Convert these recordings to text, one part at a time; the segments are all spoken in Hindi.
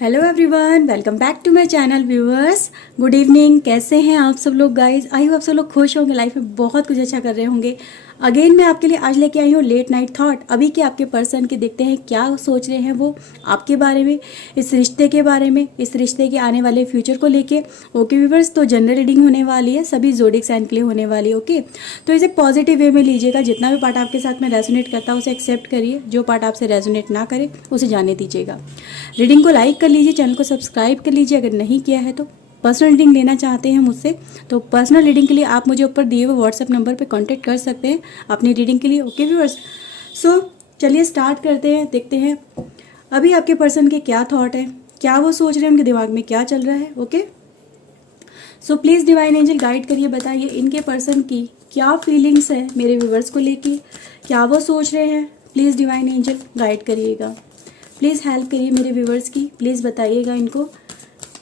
Hello everyone, welcome back to my channel viewers. Good evening. कैसे हैं आप सब लोग गाइस? आई होप आप सब लोग खुश होंगे, लाइफ में बहुत कुछ अच्छा कर रहे होंगे। अगेन मैं आपके लिए आज लेके आई हूँ लेट नाइट थॉट। अभी के आपके पर्सन के देखते हैं क्या सोच रहे हैं वो आपके बारे में, इस रिश्ते के बारे में, इस रिश्ते के आने वाले फ्यूचर को लेके। ओके व्यूअर्स, तो जनरल रीडिंग होने वाली है, सभी ज़ोडिएक साइन के लिए होने वाली है। ओके, तो इसे पॉजिटिव वे में लीजिएगा। जितना भी पार्ट आपके साथ में रेजोनेट करता है उसे एक्सेप्ट करिए, जो पार्ट आपसे रेजोनेट ना करे उसे जाने दीजिएगा। रीडिंग को लाइक कर लीजिए, चैनल को सब्सक्राइब कर लीजिए अगर नहीं किया है तो। पर्सनल रीडिंग लेना चाहते हैं मुझसे तो पर्सनल रीडिंग के लिए आप मुझे ऊपर दिए हुए व्हाट्सएप नंबर पे कांटेक्ट कर सकते हैं अपनी रीडिंग के लिए। ओके व्यूअर्स, सो चलिए स्टार्ट करते हैं। देखते हैं अभी आपके पर्सन के क्या थॉट है, क्या वो सोच रहे हैं, उनके दिमाग में क्या चल रहा है। Okay, so please divine angel guide करिए, बताइए इनके पर्सन की क्या फीलिंग्स है मेरे व्यूअर्स को लेके, क्या वो सोच रहे हैं। प्लीज़ डिवाइन एंजल गाइड करिएगा, प्लीज़ हेल्प करिए मेरे व्यूवर्स की। प्लीज़ बताइएगा इनको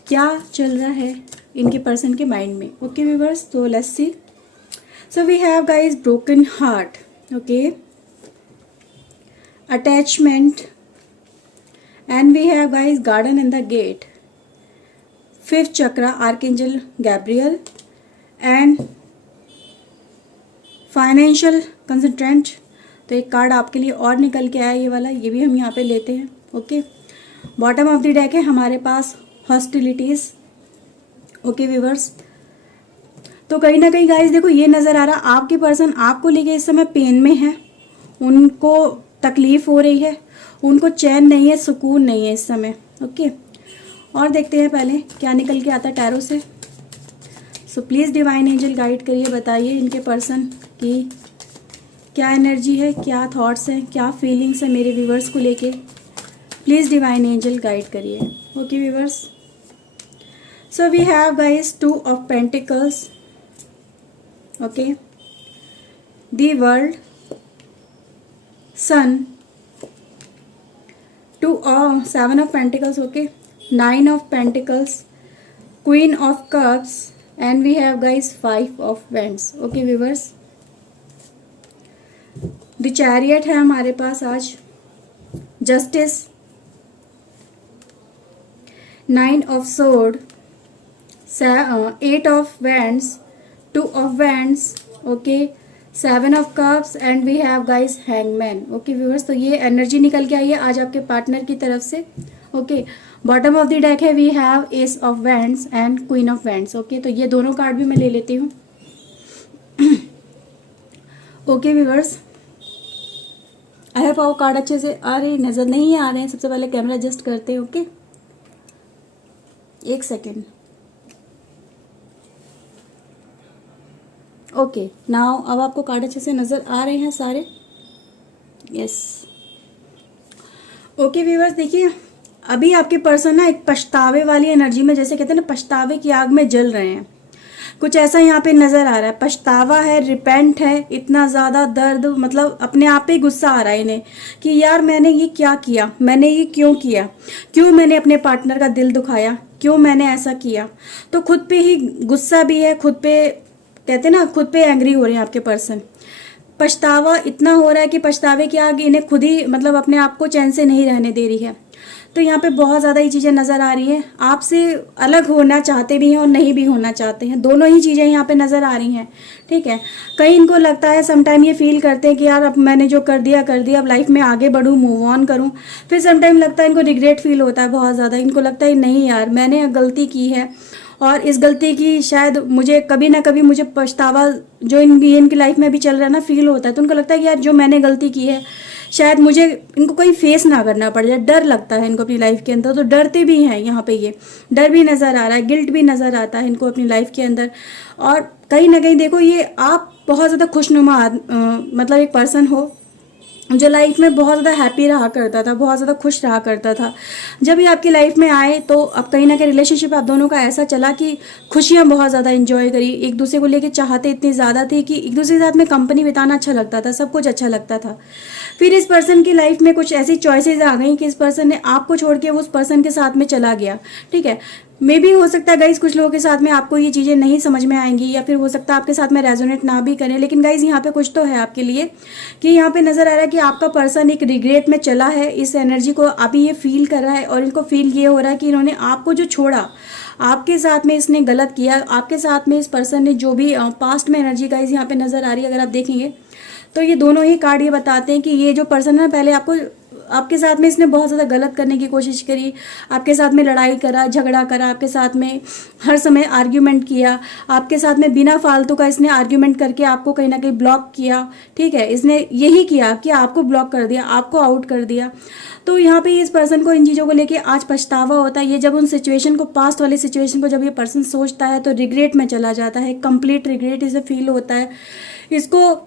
क्या चल रहा है इनके पर्सन के माइंड में। ओके व्यूवर्स, तो let's see. So we have guys broken heart, okay, attachment, and we have guys garden in the gate, fifth chakra archangel Gabriel, and financial consultant. तो एक कार्ड आपके लिए और निकल के आया ये वाला, ये भी हम यहाँ पे लेते हैं। Okay, bottom of the deck है हमारे पास हॉस्टिलिटीज। ओके व्यूवर्स, तो कहीं ना कहीं गाइस देखो ये नज़र आ रहा आपके पर्सन आपको लेके इस समय पेन में है, उनको तकलीफ हो रही है, उनको चैन नहीं है, सुकून नहीं है इस समय। ओके, और देखते हैं पहले क्या निकल के आता है टैरो से। So please divine angel guide करिए, बताइए इनके पर्सन की क्या एनर्जी है, क्या थॉट्स हैं, क्या फीलिंग्स है मेरे व्यूवर्स को लेके। प्लीज़ डिवाइन एंजल गाइड करिए। Okay viewers, so we have guys two of pentacles, okay, the world, sun, two of seven of pentacles, okay, nine of pentacles, queen of cups, and we have guys five of wands. Okay viewers, the chariot है हमारे पास आज, justice, nine of sword, eight of wands, two of wands, okay, seven of cups, and we have guys hangman. Okay viewers, तो ये एनर्जी निकल के आई है आज आपके पार्टनर की तरफ से। Okay, bottom of the deck है we have ace of wands and queen of wands. Okay, तो ये दोनों कार्ड भी मैं ले लेती हूँ। ओके व्यूअर्स, आई होप आपको कार्ड अच्छे से आ रहे, नजर नहीं आ रहे हैं। सबसे पहले कैमरा एडजस्ट करते हैं। ओके, एक सेकेंड। ओके, नाउ अब आपको कार्ड अच्छे से नजर आ रहे हैं सारे? यस। ओके व्यूअर्स, देखिए अभी आपके पर्सन ना एक पछतावे वाली एनर्जी में, जैसे कहते हैं ना पछतावे की आग में जल रहे हैं, कुछ ऐसा यहाँ पे नजर आ रहा है। पछतावा है, रिपेंट है, इतना ज्यादा दर्द, मतलब अपने आप पे गुस्सा आ रहा है इन्हें कि यार मैंने ये क्या किया, मैंने ये क्यों किया, क्यों मैंने अपने पार्टनर का दिल दुखाया, क्यों मैंने ऐसा किया। तो खुद पे ही गुस्सा भी है, खुद पे कहते हैं ना, खुद पे एंग्री हो रहे हैं आपके पर्सन। पछतावा इतना हो रहा है कि पछतावे की आग इन्हें खुद ही मतलब अपने आप को चैन से नहीं रहने दे रही है। तो यहाँ पे बहुत ज़्यादा ये चीज़ें नज़र आ रही हैं, आपसे अलग होना चाहते भी हैं और नहीं भी होना चाहते हैं, दोनों ही चीज़ें यहाँ पे नज़र आ रही हैं। ठीक है, कहीं इनको लगता है, समटाइम ये फील करते हैं कि यार अब मैंने जो कर दिया, अब लाइफ में आगे बढ़ूँ, मूव ऑन करूँ। फिर समटाइम लगता है इनको रिग्रेट फील होता है बहुत ज़्यादा, इनको लगता है नहीं यार मैंने गलती की है और इस गलती की शायद मुझे कभी ना कभी मुझे पछतावा जो इनकी लाइफ में भी चल रहा है ना फील होता है। तो उनको लगता है कि यार जो मैंने गलती की है शायद मुझे इनको कोई फेस ना करना पड़ जाए। डर लगता है इनको अपनी लाइफ के अंदर, तो डरते भी हैं यहाँ पे, ये डर भी नज़र आ रहा है, गिल्ट भी नज़र आता है इनको अपनी लाइफ के अंदर। और कहीं ना कहीं देखो ये आप बहुत ज़्यादा खुशनुमा मतलब एक पर्सन हो जो लाइफ में बहुत ज़्यादा हैप्पी रहा करता था, बहुत ज़्यादा खुश रहा करता था। जब ये आपकी लाइफ में आए तो अब कहीं ना कहीं रिलेशनशिप आप दोनों का ऐसा चला कि खुशियाँ बहुत ज़्यादा एंजॉय करी, एक दूसरे को लेके चाहते इतनी ज़्यादा थे कि एक दूसरे के साथ में कंपनी बिताना अच्छा लगता था, सब कुछ अच्छा लगता था। फिर इस पर्सन की लाइफ में कुछ ऐसी चॉइसेस आ गई कि इस पर्सन ने आपको छोड़ के उस पर्सन के साथ में चला गया। ठीक है, मे भी हो सकता है गाइज कुछ लोगों के साथ में आपको ये चीज़ें नहीं समझ में आएंगी, या फिर हो सकता है आपके साथ में रेजोनेट ना भी करें, लेकिन गाइज यहाँ पे कुछ तो है आपके लिए कि यहाँ पे नज़र आ रहा है कि आपका पर्सन एक रिग्रेट में चला है, इस एनर्जी को अभी ये फील कर रहा है, और इनको फील ये हो रहा है कि इन्होंने आपको जो छोड़ा, आपके साथ में इसने गलत किया, आपके साथ में इस पर्सन ने जो भी पास्ट में एनर्जी गाइज यहाँ पे नज़र आ रही है, अगर आप देखेंगे तो ये दोनों ही कार्ड ये बताते हैं कि ये जो पर्सन है पहले आपके साथ में इसने बहुत ज़्यादा गलत करने की कोशिश करी, आपके साथ में लड़ाई करा, झगड़ा करा, आपके साथ में हर समय आर्ग्यूमेंट किया, आपके साथ में बिना फालतू का इसने आर्ग्यूमेंट करके आपको कहीं ना कहीं ब्लॉक किया। ठीक है, इसने यही किया कि आपको ब्लॉक कर दिया, आपको आउट कर दिया। तो यहाँ पे इस पर्सन को इन चीज़ों को लेके आज पछतावा होता है। ये जब उन सिचुएशन को, पास्ट वाली सिचुएशन को जब ये पर्सन सोचता है तो रिग्रेट में चला जाता है, कंप्लीट रिग्रेट इसे फील होता है। इसको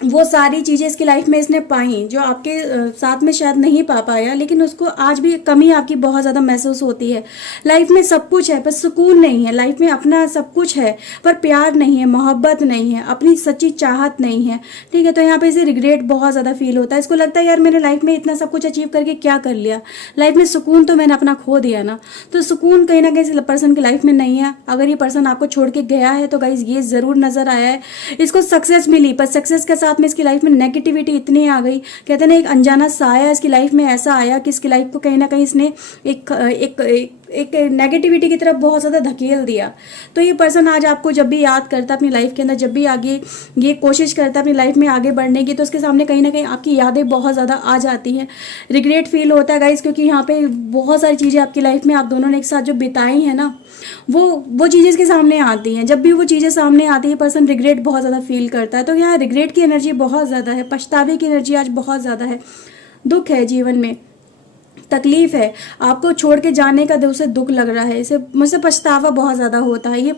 वो सारी चीज़ें इसकी लाइफ में इसने पाई जो आपके साथ में शायद नहीं पा पाया, लेकिन उसको आज भी कमी आपकी बहुत ज़्यादा महसूस होती है। लाइफ में सब कुछ है पर सुकून नहीं है, लाइफ में अपना सब कुछ है पर प्यार नहीं है, मोहब्बत नहीं है, अपनी सच्ची चाहत नहीं है। ठीक है, तो यहाँ पे इसे रिग्रेट बहुत ज़्यादा फील होता है। इसको लगता है यार मैंने लाइफ में इतना सब कुछ अचीव करके क्या कर लिया, लाइफ में सुकून तो मैंने अपना खो दिया ना। तो सुकून कहीं ना कहीं पर्सन की लाइफ में नहीं है। अगर ये पर्सन आपको छोड़ के गया है तो गाइज ये ज़रूर नज़र आया है, इसको सक्सेस मिली, पर सक्सेस के साथ में इसकी लाइफ में नेगेटिविटी इतनी आ गई। कहते हैं ना, एक अनजाना साया इसकी लाइफ में ऐसा आया कि इसकी लाइफ को कहीं ना कहीं इसने एक नेगेटिविटी की तरफ बहुत ज़्यादा धकेल दिया। तो ये पर्सन आज आपको जब भी याद करता है अपनी लाइफ के अंदर, जब भी आगे ये कोशिश करता है अपनी लाइफ में आगे बढ़ने की, तो उसके सामने कहीं ना कहीं आपकी यादें बहुत ज़्यादा आ जाती हैं। रिग्रेट फील होता है गाइज, क्योंकि यहाँ पे बहुत सारी चीज़ें आपकी लाइफ में आप दोनों ने एक साथ जो बिताई हैं ना, वो चीज़ें इसके सामने आती हैं। जब भी वो चीज़ें सामने आती है पर्सन रिग्रेट बहुत ज़्यादा फील करता है। तो यहाँ रिग्रेट की एनर्जी बहुत ज़्यादा है, पछतावे की एनर्जी आज बहुत ज़्यादा है, दुख है जीवन में, तकलीफ है, आपको छोड़ के जाने का दिल से दुख लग रहा है, इसे मुझसे पछतावा बहुत ज़्यादा होता है। ये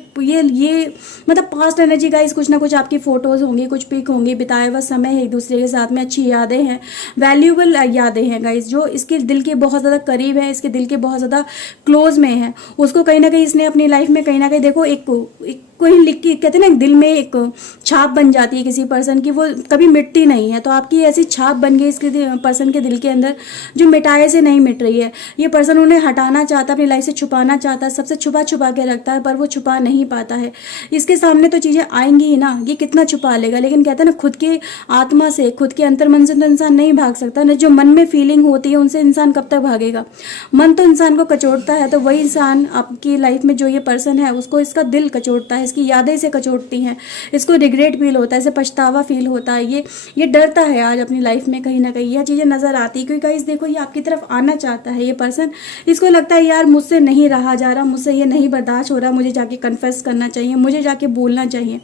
मतलब पास्ट एनर्जी गाइस, कुछ ना कुछ आपकी फ़ोटोज़ होंगी, कुछ पिक होंगी, बिताया हुआ समय है एक दूसरे के साथ में, अच्छी यादें हैं, वैल्यूबल यादें हैं गाइस, जो इसके दिल के बहुत ज़्यादा करीब है, इसके दिल के बहुत ज़्यादा क्लोज में है। उसको कहीं ना कहीं इसने अपनी लाइफ में कहीं ना कहीं देखो एक कोई लिख के, कहते हैं ना, दिल में एक छाप बन जाती है किसी पर्सन की, वो कभी मिटती नहीं है। तो आपकी ऐसी छाप बन गई इसके पर्सन के दिल के अंदर जो मिटाए से नहीं मिट रही है। ये पर्सन उन्हें हटाना चाहता है, अपनी लाइफ से छुपाना चाहता है, सबसे छुपा छुपा के रखता है, पर वो छुपा नहीं पाता है। इसके सामने तो चीज़ें आएंगी ही ना, ये कितना छुपा लेगा, लेकिन कहते हैं ना, खुद के आत्मा से, खुद के अंतर्मन से तो इंसान नहीं भाग सकता ना। जो मन में फीलिंग होती है उनसे इंसान कब तक भागेगा। मन तो इंसान को कचोटता है, तो वही इंसान आपकी लाइफ में जो ये पर्सन है उसको इसका दिल कचोटता है, इसकी यादें इसे कचोटती हैं, इसको रिग्रेट फील होता है, इसे पछतावा फील होता है। ये डरता है आज अपनी लाइफ में, कहीं ना कहीं यह चीज़ें नज़र आती है। क्योंकि गाइस देखो, ये आपकी तरफ आना चाहता है ये पर्सन, इसको लगता है यार मुझसे नहीं रहा जा रहा, मुझसे ये नहीं बर्दाश्त हो रहा, मुझे जाके कन्फेस करना चाहिए, मुझे जाके बोलना चाहिए।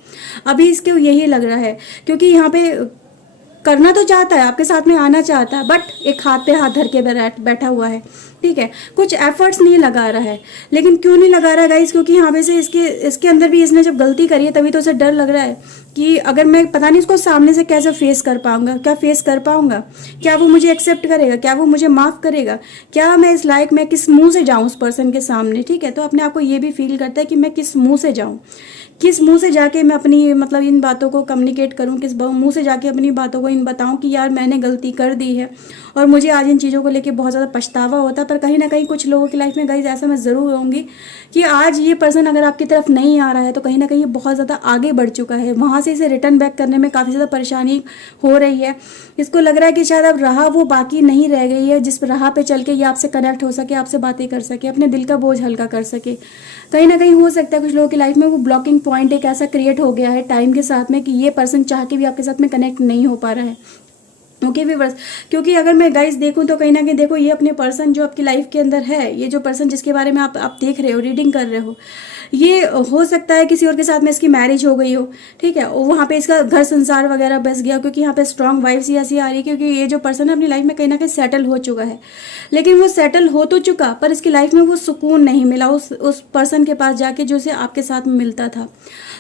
अभी इसको यही लग रहा है, क्योंकि यहाँ पे करना तो चाहता है, आपके साथ में आना चाहता है, बट एक हाथ पे हाथ धर के बैठा हुआ है। ठीक है, कुछ एफर्ट्स नहीं लगा रहा है। लेकिन क्यों नहीं लगा रहा है गाइस, क्योंकि यहाँ पे से इसके अंदर भी इसने जब गलती करी है तभी तो उसे डर लग रहा है कि अगर मैं, पता नहीं इसको सामने से कैसे फेस कर पाऊंगा, क्या फेस कर पाऊंगा, क्या वो मुझे एक्सेप्ट करेगा, क्या वो मुझे माफ़ करेगा, क्या मैं इस लायक, मैं किस मुँह से जाऊँ उस पर्सन के सामने। ठीक है, तो अपने आप को ये भी फील करता है कि मैं किस मुँह से जाऊँ, किस मुंह से जाके मैं अपनी, मतलब इन बातों को कम्युनिकेट करूं, किस मुंह से जाके अपनी बातों को इन बताऊं कि यार मैंने गलती कर दी है और मुझे आज इन चीज़ों को लेके बहुत ज़्यादा पछतावा होता है। पर कहीं ना कहीं कुछ लोगों की लाइफ में गाइस ऐसा मैं ज़रूर होंगी कि आज ये पर्सन अगर आपकी तरफ नहीं आ रहा है तो कहीं ना कहीं ये बहुत ज़्यादा आगे बढ़ चुका है, वहाँ से इसे रिटर्न बैक करने में काफ़ी ज़्यादा परेशानी हो रही है। इसको लग रहा है कि शायद अब राह वो बाकी नहीं रह गई है जिस राह पे चल के ये आपसे कनेक्ट हो सके, आपसे बातें कर सके, अपने दिल का बोझ हल्का कर सके। कहीं ना कहीं हो सकता है कुछ लोगों की लाइफ में वो ब्लॉकिंग पॉइंट एक ऐसा क्रिएट हो गया है टाइम के साथ में कि ये पर्सन चाह के भी आपके साथ में कनेक्ट नहीं हो पा रहा है। ओके व्यूअर्स, क्योंकि अगर मैं गाइस देखूं तो कहीं ना कहीं देखो, ये अपने पर्सन जो आपकी लाइफ के अंदर है, ये जो पर्सन जिसके बारे में आप देख रहे हो, रीडिंग कर रहे हो, ये हो सकता है किसी और के साथ में इसकी मैरिज हो गई हो। ठीक है, और वहाँ पे इसका घर संसार वगैरह बस गया, क्योंकि यहाँ पे स्ट्रॉन्ग वाइब्स ऐसी आ रही है, क्योंकि ये जो पर्सन है अपनी लाइफ में कहीं ना कहीं सेटल हो चुका है। लेकिन वो सेटल हो तो चुका, पर इसकी लाइफ में वो सुकून नहीं मिला उस पर्सन के पास जाके जो उसे आपके साथ में मिलता था।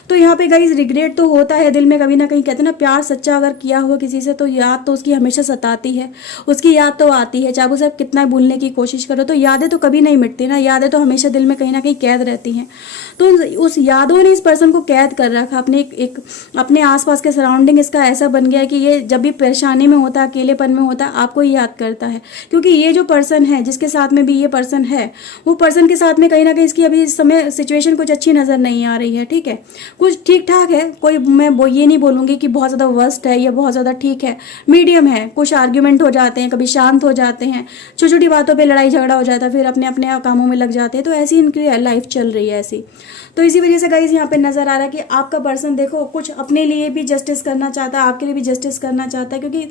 तो यहाँ पे गाइस रिग्रेट तो होता है दिल में, कभी ना कहीं कहते हैं ना, प्यार सच्चा अगर किया हुआ किसी से तो याद तो उसकी हमेशा सताती है, उसकी याद तो आती है, चाहे उसे आप कितना भूलने की कोशिश करो तो यादें तो कभी नहीं मिटती ना, यादें तो हमेशा दिल में कहीं ना कहीं कैद रहती हैं। तो उस यादों ने इस पर्सन को कैद कर रखा, अपने आसपास के सराउंडिंग इसका ऐसा बन गया कि ये जब भी परेशानी में होता है, अकेलेपन में होता है, आपको ही याद करता है। क्योंकि ये जो पर्सन है जिसके साथ में भी ये पर्सन है, वो पर्सन के साथ में कहीं ना कहीं इसकी अभी इस समय सिचुएशन कुछ अच्छी नजर नहीं आ रही है। ठीक है, कुछ ठीक ठाक है, कोई मैं ये नहीं बोलूंगी कि बहुत ज्यादा वर्स्ट है या बहुत ज्यादा ठीक है, मीडियम है। कुछ आर्ग्यूमेंट हो जाते हैं, कभी शांत हो जाते हैं, छोटी छोटी बातों पे लड़ाई झगड़ा हो जाता है, फिर अपने अपने कामों में लग जाते हैं। तो ऐसी इनकी लाइफ चल रही है ऐसी। तो इसी वजह से गाइस यहाँ पे नजर आ रहा है कि आपका पर्सन देखो कुछ अपने लिए भी जस्टिस करना चाहता है, आपके लिए भी जस्टिस करना चाहता है। क्योंकि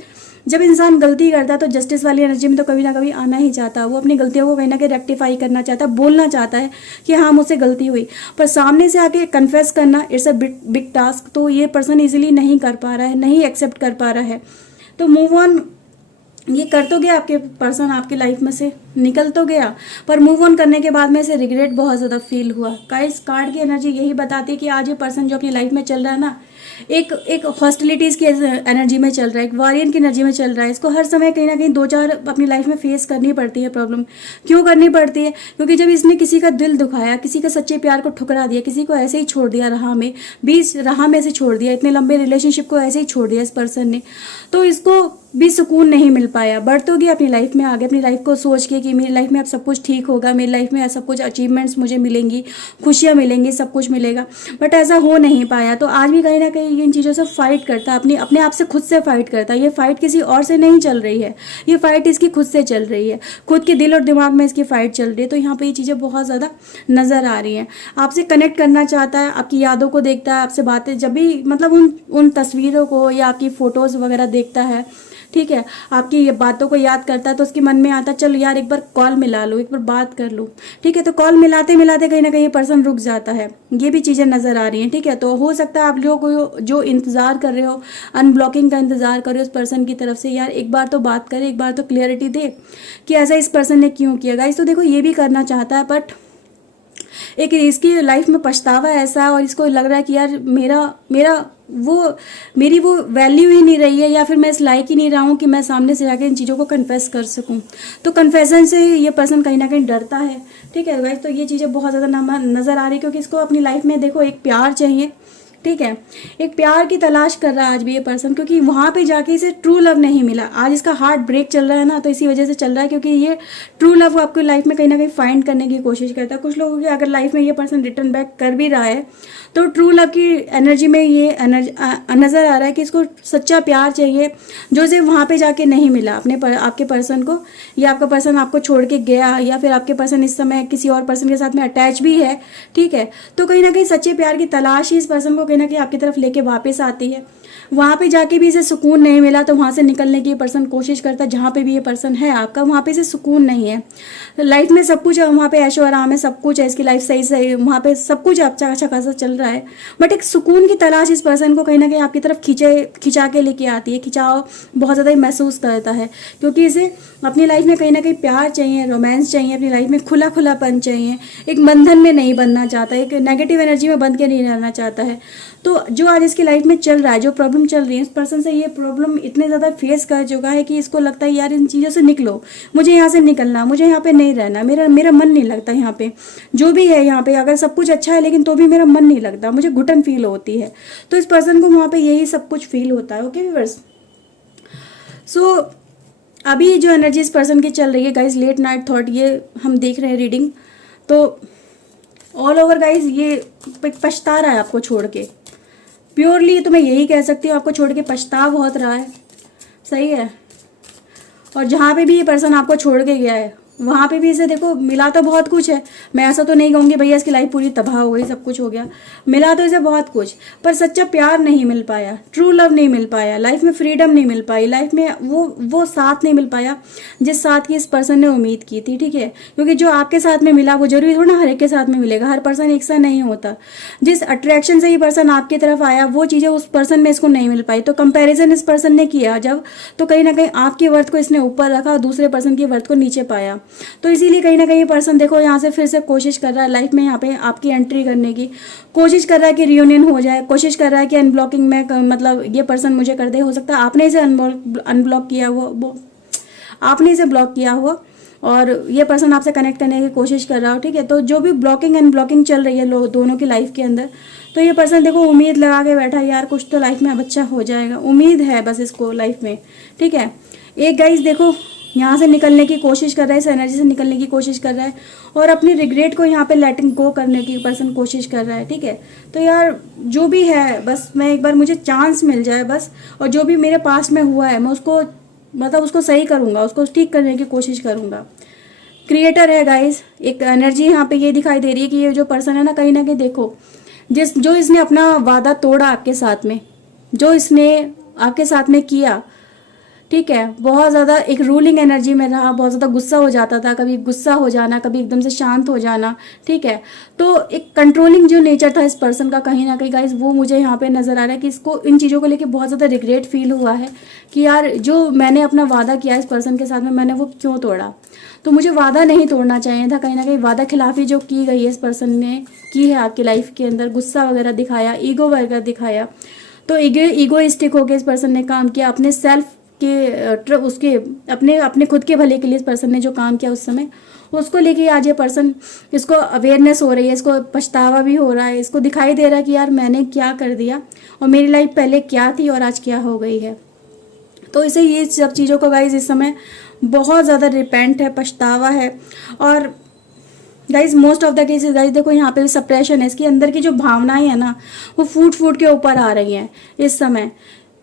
जब इंसान गलती करता है तो जस्टिस वाली एनर्जी में तो कभी ना कभी आना ही चाहता है। वो अपनी गलतियों को कहीं ना कहीं रेक्टिफाई करना चाहता है, बोलना चाहता है कि हाँ मुझसे गलती हुई, पर सामने से आके कन्फेस करना इट्स अ बिग टास्क। तो ये पर्सन इजीली नहीं कर पा रहा है, नहीं एक्सेप्ट कर पा रहा है। तो मूव ऑन ये कर तो गया, आपके पर्सन आपकी लाइफ में से निकल तो गया, पर मूव ऑन करने के बाद में इसे रिग्रेट बहुत ज़्यादा फील हुआ। गाइस कार्ड की एनर्जी यही बताती है कि आज ये पर्सन जो अपनी लाइफ में चल रहा है ना, एक हॉस्टिलिटीज़ की एनर्जी में चल रहा है, एक वॉरियर की एनर्जी में चल रहा है। इसको हर समय कहीं ना कहीं 2-4 अपनी लाइफ में फेस करनी पड़ती है प्रॉब्लम। क्यों करनी पड़ती है? क्योंकि जब इसने किसी का दिल दुखाया, किसी का सच्चे प्यार को ठुकरा दिया, किसी को ऐसे ही छोड़ दिया राह में, बीच राह में से छोड़ दिया, इतने लंबे रिलेशनशिप को ऐसे ही छोड़ दिया इस पर्सन ने, तो इसको भी सुकून नहीं मिल पाया। बढ़ तो गया अपनी लाइफ में आगे, अपनी लाइफ को सोच के कि मेरी लाइफ में अब सब कुछ ठीक होगा, मेरी लाइफ में सब कुछ अचीवमेंट्स मुझे मिलेंगी, खुशियाँ मिलेंगी, सब कुछ मिलेगा, बट ऐसा हो नहीं पाया। तो आज भी कहीं ना कहीं इन चीज़ों से फाइट करता है, अपने आप से खुद से फाइट करता है। ये फाइट किसी और से नहीं चल रही है, ये फाइट इसकी खुद से चल रही है, खुद के दिल और दिमाग में इसकी फाइट चल रही है। तो यहाँ पे ये चीज़ें बहुत ज़्यादा नज़र आ रही हैं। आपसे कनेक्ट करना चाहता है, आपकी यादों को देखता है, आपसे बातें जब भी मतलब उन तस्वीरों को या आपकी फ़ोटोज़ वगैरह देखता है, ठीक है, आपकी ये बातों को याद करता है, तो उसके मन में आता है चलो यार एक बार कॉल मिला लूँ, एक बार बात कर लूँ। ठीक है, तो कॉल मिलाते मिलाते कहीं ना कहीं ये पर्सन रुक जाता है। ये भी चीज़ें नज़र आ रही हैं। ठीक है, तो हो सकता है आप लोगों को जो इंतज़ार कर रहे हो, अनब्लॉकिंग का इंतज़ार कर रहे हो उस पर्सन की तरफ से, यार एक बार तो बात करे, एक बार तो क्लियरिटी दे कि ऐसा इस पर्सन ने क्यों किया। गाइस तो देखो ये भी करना चाहता है, बट एक इसकी लाइफ में पछतावा ऐसा है और इसको लग रहा है कि यार मेरी वो वैल्यू ही नहीं रही है, या फिर मैं इस लायक ही नहीं रहा हूँ कि मैं सामने से जाके इन चीज़ों को कन्फेस कर सकूँ। तो कन्फेशन से ये पर्सन कहीं ना कहीं डरता है। ठीक है गाइस, तो ये चीज़ें बहुत ज़्यादा नज़र आ रही है, क्योंकि इसको अपनी लाइफ में देखो एक प्यार चाहिए। ठीक है, एक प्यार की तलाश कर रहा है आज भी ये पर्सन, क्योंकि वहाँ पे जाके इसे ट्रू लव नहीं मिला। आज इसका हार्ट ब्रेक चल रहा है ना, तो इसी वजह से चल रहा है, क्योंकि ये ट्रू लव आपकी लाइफ में कहीं ना कहीं फाइंड करने की कोशिश करता है। कुछ लोगों की अगर लाइफ में ये पर्सन रिटर्न बैक कर भी रहा है, तो ट्रू लव की एनर्जी में ये नज़र आ रहा है कि इसको सच्चा प्यार चाहिए, जो इसे वहाँ पे जाके नहीं मिला आपके पर्सन को, या आपका पर्सन आपको छोड़ के गया, या फिर आपके पर्सन इस समय किसी और पर्सन के साथ में अटैच भी है। ठीक है, तो कहीं ना कहीं सच्चे प्यार की तलाश ही इस पर्सन को कहीं ना कहीं आपकी तरफ लेके वापस आती है। वहाँ पे जाके भी इसे सुकून नहीं मिला, तो वहाँ से निकलने की पर्सन कोशिश करता है। जहाँ पे भी ये पर्सन है आपका, वहाँ पे इसे सुकून नहीं है। लाइफ में सब कुछ है, वहाँ पे ऐशो आराम है, सब कुछ है, इसकी लाइफ सही सही, वहाँ पे सब कुछ अच्छा खासा चल रहा है, बट एक सुकून की तलाश इस पर्सन को कहीं ना कहीं आपकी तरफ खिंचा के लेके आती है। खिंचाव बहुत ज़्यादा ही महसूस करता है, क्योंकि इसे अपनी लाइफ में कहीं ना कहीं प्यार चाहिए, रोमांस चाहिए, अपनी लाइफ में खुलापन चाहिए, एक बंधन में नहीं बनना चाहता, एक नेगेटिव एनर्जी में बंध के नहीं रहना चाहता है। तो जो आज इसकी लाइफ में चल रहा है, जो प्रॉब्लम चल रही है, इस पर्सन से ये प्रॉब्लम इतने ज़्यादा फेस कर चुका है कि इसको लगता है यार इन चीज़ों से निकलो, मुझे यहाँ से निकलना, मुझे यहाँ पे नहीं रहना, मेरा मन नहीं लगता यहाँ पे, जो भी है यहाँ पे अगर सब कुछ अच्छा है लेकिन तो भी मेरा मन नहीं लगता, मुझे घुटन फील होती है। तो इस पर्सन को वहाँ पे यही सब कुछ फील होता है। ओके व्यूअर्स, सो अभी जो एनर्जी इस पर्सन की चल रही है गाइज, लेट नाइट थॉट, ये हम देख रहे हैं रीडिंग, तो ऑल ओवर गाइज ये पछता रहा है आपको छोड़ के। प्योरली तो मैं यही कह सकती हूँ, आपको छोड़ के पछता बहुत रहा है। सही है, और जहाँ पे भी ये पर्सन आपको छोड़ के गया है, वहाँ पे भी इसे देखो मिला तो बहुत कुछ है। मैं ऐसा तो नहीं कहूँगी भैया इसकी लाइफ पूरी तबाह हो गई, सब कुछ हो गया, मिला तो इसे बहुत कुछ, पर सच्चा प्यार नहीं मिल पाया, ट्रू लव नहीं मिल पाया, लाइफ में फ्रीडम नहीं मिल पाई, लाइफ में वो साथ नहीं मिल पाया जिस साथ की इस पर्सन ने उम्मीद की थी। ठीक है, क्योंकि जो आपके साथ में मिला वो जरूरी थोड़ा ना हर एक के साथ में मिलेगा, हर पर्सन एक सा नहीं होता। जिस अट्रैक्शन से ये पर्सन आपकी तरफ आया, वो चीज़ें उस पर्सन में इसको नहीं मिल पाई, तो कंपेरिजन इस पर्सन ने किया जब, तो कहीं ना कहीं आपकी वर्थ को इसने ऊपर रखा और दूसरे पर्सन की वर्थ को नीचे पाया। तो इसीलिए कहीं ना कहीं पर्सन देखो यहाँ से फिर से कोशिश कर रहा है लाइफ में यहाँ पे आपकी एंट्री करने की, कोशिश कर रहा है कि रियूनियन हो जाए, कोशिश कर रहा है कि अनब्लॉकिंग में मतलब ये पर्सन मुझे कर दे। हो सकता है आपने इसे अनब्लॉक किया हुआ, वो आपने इसे ब्लॉक किया हुआ, और ये पर्सन आपसे कनेक्ट करने की कोशिश कर रहा हो, ठीक है। तो जो भी ब्लॉकिंग एंड ब्लॉकिंग चल रही है लोग दोनों की लाइफ के अंदर, तो ये पर्सन देखो उम्मीद लगा के बैठा है यार कुछ तो लाइफ में अब अच्छा हो जाएगा, उम्मीद है बस इसको लाइफ में, ठीक है। एक गाइस देखो यहाँ से निकलने की कोशिश कर रहा है, इस एनर्जी से निकलने की कोशिश कर रहा है और अपनी रिग्रेट को यहाँ पे लेटिंग गो करने की पर्सन कोशिश कर रहा है, ठीक है। तो यार जो भी है बस मैं एक बार मुझे चांस मिल जाए बस, और जो भी मेरे पास में हुआ है मैं उसको मतलब उसको सही करूँगा, उसको ठीक करने की कोशिश करूँगा। क्रिएटर है गाइस, एक एनर्जी यहाँ पे ये दिखाई दे रही है कि ये जो पर्सन है ना कहीं देखो जो इसने अपना वादा तोड़ा आपके साथ में, जो इसने आपके साथ में किया, ठीक है, बहुत ज़्यादा एक रूलिंग एनर्जी में रहा, बहुत ज़्यादा गुस्सा हो जाता था, कभी गुस्सा हो जाना, कभी एकदम से शांत हो जाना, ठीक है। तो एक कंट्रोलिंग जो नेचर था इस पर्सन का कहीं ना कहीं गाइस, वो मुझे यहाँ पे नज़र आ रहा है कि इसको इन चीज़ों को लेके बहुत ज़्यादा रिग्रेट फील हुआ है कि यार जो मैंने अपना वादा किया इस पर्सन के साथ में मैंने वो क्यों तोड़ा। तो मुझे वादा नहीं तोड़ना चाहिए था, कहीं ना कहीं वादा खिलाफी जो की गई है इस पर्सन ने की है आपकी लाइफ के अंदर, गुस्सा वगैरह दिखाया, ईगो वगैरह दिखाया। तो ईगोइस्टिक होकर इस पर्सन ने काम किया, अपने सेल्फ के उसके अपने खुद के भले के लिए इस पर्सन ने जो काम किया उस समय, उसको लेके आज ये पर्सन, इसको अवेयरनेस हो रही है, इसको पछतावा भी हो रहा है, इसको दिखाई दे रहा है कि यार मैंने क्या कर दिया और मेरी लाइफ पहले क्या थी और आज क्या हो गई है। तो इसे ये सब चीज़ों को गाइज इस समय बहुत ज़्यादा रिपेंट है, पछतावा है। और guys most of the cases guys देखो यहाँ पे भी सप्रेशन है, इसके अंदर की जो भावनाएं है ना वो फूट फूट के ऊपर आ रही हैं इस समय,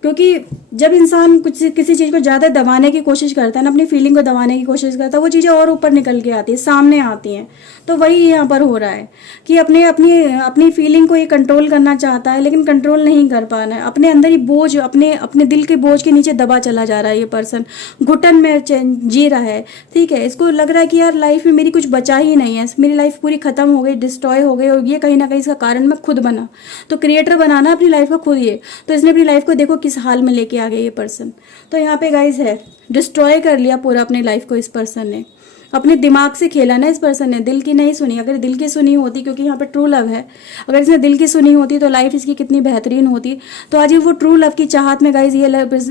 क्योंकि जब इंसान किसी चीज़ को ज़्यादा दबाने की कोशिश करता है ना, अपनी फीलिंग को दबाने की कोशिश करता है, वो चीज़ें और ऊपर निकल के आती है, सामने आती हैं। तो वही यहाँ पर हो रहा है कि अपनी फीलिंग को ये कंट्रोल करना चाहता है लेकिन कंट्रोल नहीं कर पा रहा है, अपने अंदर ही बोझ, अपने दिल के बोझ के नीचे दबा चला जा रहा है ये पर्सन, घुटन में जी रहा है, ठीक है। इसको लग रहा है कि यार लाइफ में मेरी कुछ बचा ही नहीं है, मेरी लाइफ पूरी खत्म हो गई, डिस्ट्रॉय हो गई, और ये कहीं ना कहीं इसका कारण मैं खुद बना। तो क्रिएटर बनाना अपनी लाइफ का खुद ये, तो इसने अपनी लाइफ को देखो किस हाल में लेके आ गया ये पर्सन। तो यहाँ पे गाइज है डिस्ट्रॉय कर लिया पूरा अपनी लाइफ को इस पर्सन ने, अपने दिमाग से खेला ना इस पर्सन ने, दिल की नहीं सुनी। अगर दिल की सुनी होती, क्योंकि यहाँ पे ट्रू लव है, अगर इसने दिल की सुनी होती तो लाइफ इसकी कितनी बेहतरीन होती। तो आज ये वो ट्रू लव की चाहत में गाइज ये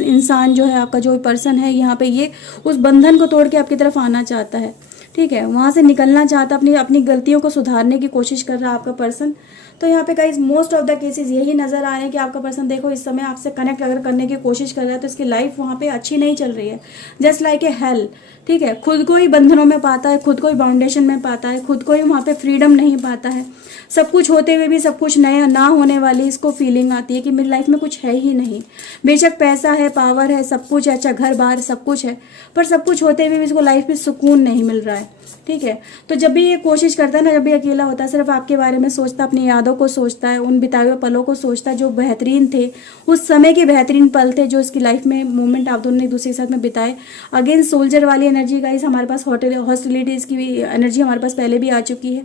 इंसान जो है आपका, जो पर्सन है यहाँ पे, ये उस बंधन को तोड़ के आपकी तरफ आना चाहता है, ठीक है, वहाँ से निकलना चाहता, अपनी गलतियों को सुधारने की कोशिश कर रहा है आपका पर्सन। तो यहाँ पे guys most of the cases यही नजर आ रहे हैं कि आपका पर्सन देखो इस समय आपसे कनेक्ट अगर करने की कोशिश कर रहा है तो इसकी लाइफ वहाँ पे अच्छी नहीं चल रही है, जस्ट लाइक ए हेल, ठीक है। खुद को ही बंधनों में पाता है, खुद को ही बाउंडेशन में पाता है, खुद को ही वहाँ पे फ्रीडम नहीं पाता है। सब कुछ होते हुए भी सब कुछ नया ना होने वाली इसको फीलिंग आती है कि मेरी लाइफ में कुछ है ही नहीं। बेशक पैसा है, पावर है, सब कुछ है, अच्छा घर बार सब कुछ है, पर सब कुछ होते हुए भी इसको लाइफ में सुकून नहीं मिल रहा है, ठीक है। तो जब भी ये कोशिश करता है ना, जब भी अकेला होता है, सिर्फ आपके बारे में सोचता है, अपनी यादों को सोचता है, उन बिताए हुए पलों को सोचता है जो बेहतरीन थे, उस समय के बेहतरीन पल थे जो इसकी लाइफ में मोमेंट आप दोनों ने एक दूसरे के साथ में बिताए। अगेन सोल्जर वाली एनर्जी गाइस, हमारे पास हॉस्टिलिटीज़ की भी एनर्जी हमारे पास पहले भी आ चुकी है।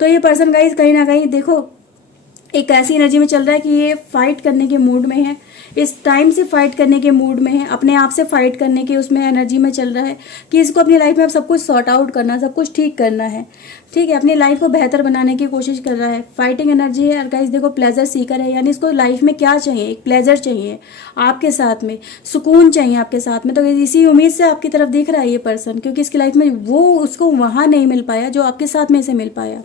तो ये पर्सन गाइस कहीं ना कहीं देखो एक ऐसी एनर्जी में चल रहा है कि ये फाइट करने के मूड में है, इस टाइम से फाइट करने के मूड में है, अपने आप से फाइट करने के उसमें एनर्जी में चल रहा है कि इसको अपनी लाइफ में अब सब कुछ सॉर्ट आउट करना, सब कुछ ठीक करना है, ठीक है, अपनी लाइफ को बेहतर बनाने की कोशिश कर रहा है। फाइटिंग एनर्जी है और गाइस देखो प्लेजर सीकर है, यानी इसको लाइफ में क्या चाहिए, एक प्लेजर चाहिए आपके साथ में, सुकून चाहिए आपके साथ में। तो इसी उम्मीद से आपकी तरफ देख रहा है ये पर्सन, क्योंकि इसकी लाइफ में वो उसको वहाँ नहीं मिल पाया जो आपके साथ में इसे मिल पाया।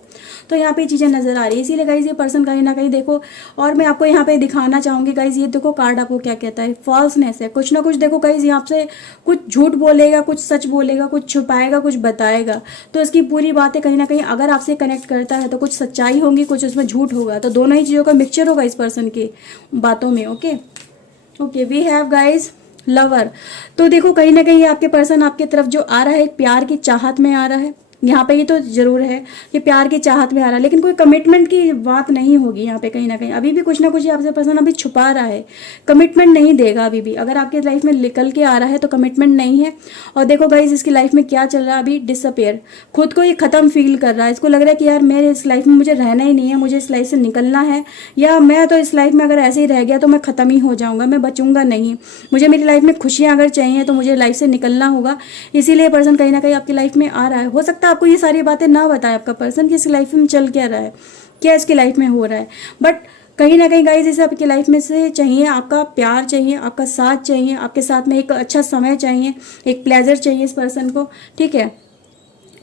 तो यहाँ पे चीज़ें नजर आ रही है, इसीलिए गाइस ये पर्सन कहीं ना कहीं देखो, और मैं आपको यहाँ पे दिखाना चाहूंगी गाइस, ये देखो कार्ड आपको क्या कहता है, फॉल्सनेस है। कुछ ना कुछ देखो गाइस यहाँ से कुछ झूठ बोलेगा, कुछ सच बोलेगा, कुछ छुपाएगा, कुछ बताएगा। तो इसकी पूरी बातें कहीं ना कहीं अगर आपसे कनेक्ट करता है तो कुछ सच्चाई होगी, कुछ उसमें झूठ होगा, तो दोनों ही चीज़ों का मिक्सचर होगा इस पर्सन की बातों में। Okay we have guys lover. तो देखो कहीं ना कहीं आपके पर्सन आपके तरफ जो आ रहा है एक प्यार की चाहत में आ रहा है, यहाँ पे ये तो जरूर है कि प्यार की चाहत में आ रहा है, लेकिन कोई कमिटमेंट की बात नहीं होगी यहाँ पे। कहीं ना कहीं अभी भी कुछ ना कुछ आपसे पर्सन अभी छुपा रहा है, कमिटमेंट नहीं देगा अभी भी। अगर आपके लाइफ में निकल के आ रहा है तो कमिटमेंट नहीं है। और देखो गाइस इसकी लाइफ में क्या चल रहा है अभी, डिसअपेयर, खुद को ये खत्म फील कर रहा है। इसको लग रहा है कि यार मेरे इस लाइफ में मुझे रहना ही नहीं है, मुझे इस लाइफ से निकलना है, या मैं तो इस लाइफ में अगर ऐसे ही रह गया तो मैं खत्म ही हो जाऊंगा, मैं बचूंगा नहीं, मुझे मेरी लाइफ में खुशियां अगर चाहिए तो मुझे लाइफ से निकलना होगा। इसीलिए पर्सन कहीं ना कहीं आपकी लाइफ में आ रहा है। हो सकता है आपको ये सारी बातें ना बताए आपका पर्सन कि इसकी लाइफ में चल क्या रहा है, क्या इसकी लाइफ में हो रहा है, बट कहीं ना कहीं गाइस इसे आपकी लाइफ में से चाहिए, आपका प्यार चाहिए, आपका साथ चाहिए, आपके साथ में एक अच्छा समय चाहिए, एक प्लेजर चाहिए इस पर्सन को, ठीक है।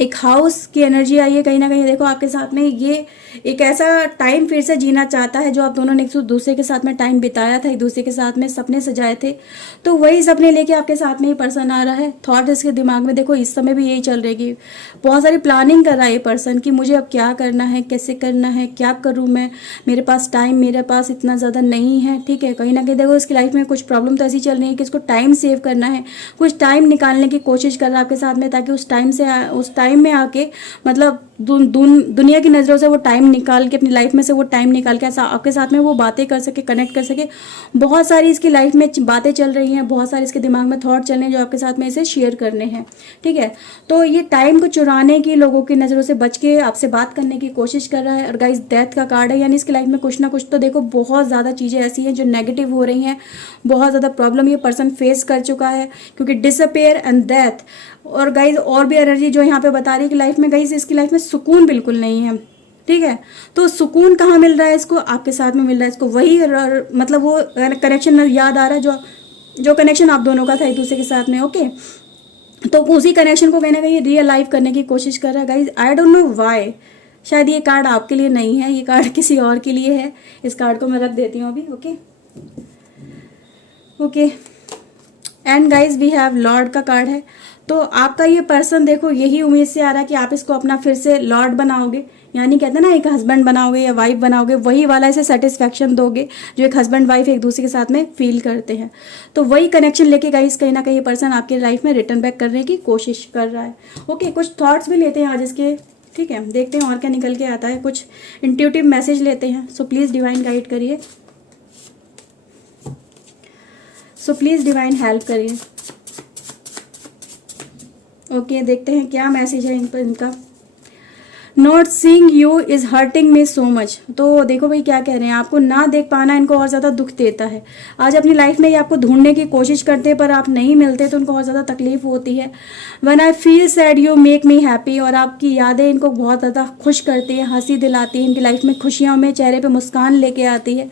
एक हाउस की एनर्जी आई है कहीं ना कहीं। देखो आपके साथ में ये एक ऐसा टाइम फिर से जीना चाहता है जो आप दोनों ने एक दूसरे के साथ में टाइम बिताया था, एक दूसरे के साथ में सपने सजाए थे, तो वही सपने लेके आपके साथ में ही पर्सन आ रहा है। थॉट इसके दिमाग में देखो इस समय भी यही चल रही, बहुत सारी प्लानिंग कर रहा है ये पर्सन कि मुझे अब क्या करना है, कैसे करना है, क्या करूँ मैं, मेरे पास टाइम मेरे पास इतना ज़्यादा नहीं है। ठीक है, कहीं ना कहीं देखो इसकी लाइफ में कुछ प्रॉब्लम तो ऐसी चल रही है कि इसको टाइम सेव करना है, कुछ टाइम निकालने की कोशिश कर रहा है आपके साथ में, ताकि उस टाइम में आके मतलब दुनिया की नज़रों से वो टाइम निकाल के, अपनी लाइफ में से वो टाइम निकाल के आपके साथ में वो बातें कर सके, कनेक्ट कर सके। बहुत सारी इसकी लाइफ में बातें चल रही हैं, बहुत सारे इसके दिमाग में थॉट चल रहे हैं जो आपके साथ में इसे शेयर करने हैं। ठीक है, तो ये टाइम को चुराने की, लोगों की नज़रों से बच के आपसे बात करने की कोशिश कर रहा है। और गाइस डेथ का कार्ड है, यानी इसकी लाइफ में कुछ ना कुछ तो देखो बहुत ज़्यादा चीज़ें ऐसी हैं जो नेगेटिव हो रही हैं, बहुत ज़्यादा प्रॉब्लम ये पर्सन फेस कर चुका है, क्योंकि डिसअपेयर एंड डेथ। और गाइज और भी एनर्जी जो यहाँ पे बता रही है कि लाइफ में गाइज इसकी लाइफ में सुकून बिल्कुल नहीं है। ठीक है, तो सुकून कहाँ मिल रहा है इसको, आपके साथ में मिल रहा है इसको। वही मतलब वो कनेक्शन याद आ रहा है जो कनेक्शन आप दोनों का था एक दूसरे के साथ में। ओके, तो उसी कनेक्शन को कहीं ना कहीं रियल लाइफ करने की कोशिश कर रहा है guys. I don't know why, शायद ये कार्ड आपके लिए नहीं है, ये कार्ड किसी और के लिए है। इस कार्ड को मैं रख देती हूँ अभी। Okay okay, and guys we have lord का कार्ड है। तो आपका ये पर्सन देखो यही उम्मीद से आ रहा है कि आप इसको अपना फिर से लॉर्ड बनाओगे, यानी कहते हैं ना एक हस्बैंड बनाओगे या वाइफ बनाओगे, वही वाला इसे सेटिस्फैक्शन दोगे जो एक हस्बैंड वाइफ एक दूसरे के साथ में फील करते हैं। तो वही कनेक्शन लेके गाइस कहीं ना कहीं ये पर्सन आपके लाइफ में रिटर्न बैक करने की कोशिश कर रहा है। ओके, कुछ थॉट्स भी लेते हैं आज इसके। ठीक है, देखते हैं और क्या निकल के आता है, कुछ इंट्यूटिव मैसेज लेते हैं। सो प्लीज़ डिवाइन गाइड करिए, सो प्लीज़ डिवाइन हेल्प करिए। ओके, देखते हैं क्या मैसेज है इनका। Not seeing you is hurting me so much. तो देखो भाई क्या कह रहे हैं, आपको ना देख पाना इनको और ज़्यादा दुख देता है। आज अपनी लाइफ में ये आपको ढूंढने की कोशिश करते हैं पर आप नहीं मिलते, तो उनको और ज़्यादा तकलीफ होती है। When I feel sad you make me happy. और आपकी यादें इनको बहुत ज़्यादा खुश करती है, हंसी दिलाती है, इनकी लाइफ में खुशियों में चेहरे पर मुस्कान लेके आती है।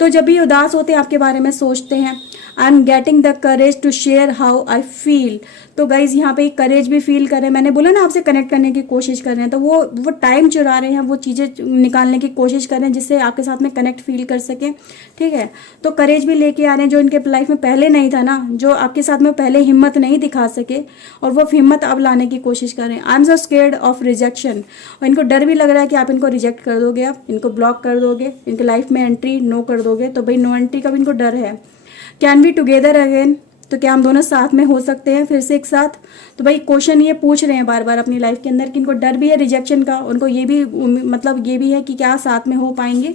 तो जब भी उदास होते हैं आपके बारे में सोचते हैं, I am getting the courage to share how I feel. तो गाइज यहाँ पे करेज भी फील कर रहे हैं, मैंने बोला ना आपसे कनेक्ट करने की कोशिश कर रहे हैं, तो वो टाइम चुरा रहे हैं, वो चीज़ें निकालने की कोशिश कर रहे हैं जिससे आपके साथ में कनेक्ट फील कर सकें। ठीक है, तो करेज भी लेके आ रहे हैं जो इनके लाइफ में पहले नहीं था ना, जो आपके साथ में पहले हिम्मत नहीं दिखा सके, और वो हिम्मत अब लाने की कोशिश कर रहे हैं। I am so scared of rejection. और इनको डर भी लग रहा है कि आप इनको रिजेक्ट कर दोगे, आप इनको ब्लॉक कर दोगे, इनके लाइफ में एंट्री नो कर दोगे। तो भाई नो एंट्री का भी इनको डर है। Can we together again. तो क्या हम दोनों साथ में हो सकते हैं फिर से एक साथ। तो भाई क्वेश्चन ये पूछ रहे हैं बार बार अपनी लाइफ के अंदर कि इनको डर भी है रिजेक्शन का, उनको ये भी मतलब ये भी है कि क्या साथ में हो पाएंगे।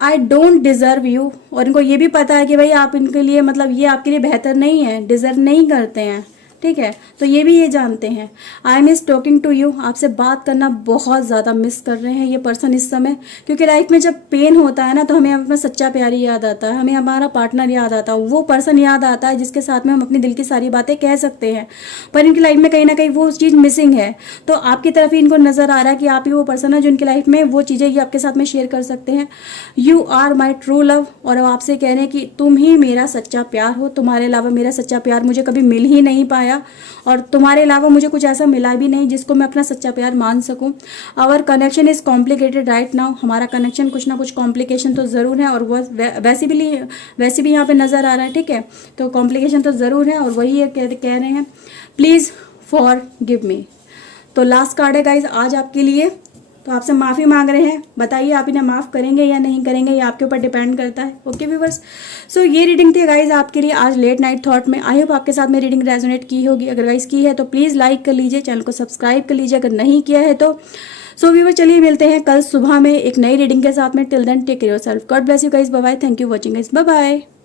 I don't deserve you. और इनको ये भी पता है कि भाई आप इनके लिए मतलब ये आपके लिए बेहतर नहीं है, डिजर्व नहीं करते हैं। ठीक है, तो ये भी ये जानते हैं। I miss talking to you. आपसे बात करना बहुत ज़्यादा मिस कर रहे हैं ये पर्सन इस समय, क्योंकि लाइफ में जब पेन होता है ना तो हमें अपना सच्चा प्यार ही याद आता है, हमें हमारा पार्टनर याद आता है, वो पर्सन याद आता है जिसके साथ में हम अपनी दिल की सारी बातें कह सकते हैं। पर इनकी लाइफ में कहीं ना कहीं वो चीज़ मिसिंग है। तो आपकी तरफ ही इनको नज़र आ रहा है कि आप ही वो पर्सन है जो इनकी लाइफ में वो चीज़ें ये आपके साथ में शेयर कर सकते हैं। You are my true love. और अब आपसे कह रहे हैं कि तुम ही मेरा सच्चा प्यार हो, तुम्हारे अलावा मेरा सच्चा प्यार मुझे कभी मिल ही नहीं पाया, और तुम्हारे अलावा मुझे कुछ ऐसा मिला भी नहीं जिसको मैं अपना सच्चा प्यार मान सकूं। Our connection is complicated right now. हमारा कनेक्शन कुछ ना कुछ कॉम्प्लिकेशन तो ज़रूर है, और वह वैसे भी यहाँ पे नज़र आ रहा है। ठीक है, तो कॉम्प्लिकेशन तो ज़रूर है, और वही कह रहे हैं प्लीज़ फॉर गिव मी। तो लास्ट कार्ड है गाइज आज आपके लिए। तो आपसे माफ़ी मांग रहे हैं, बताइए आप इन्हें माफ़ करेंगे या नहीं करेंगे, ये आपके ऊपर डिपेंड करता है। ओके व्यूअर्स, सो ये रीडिंग थी गाइज आपके लिए आज लेट नाइट थॉट में। आई होप आपके साथ में रीडिंग रेजोनेट की होगी। अगर गाइज की है तो प्लीज़ लाइक कर लीजिए, चैनल को सब्सक्राइब कर लीजिए अगर नहीं किया है तो। सो व्यूअर्स चलिए मिलते हैं कल सुबह में एक नई रीडिंग के साथ में। Till then take care yourself, God bless you guys, bye bye, thank you watching guys, bye bye.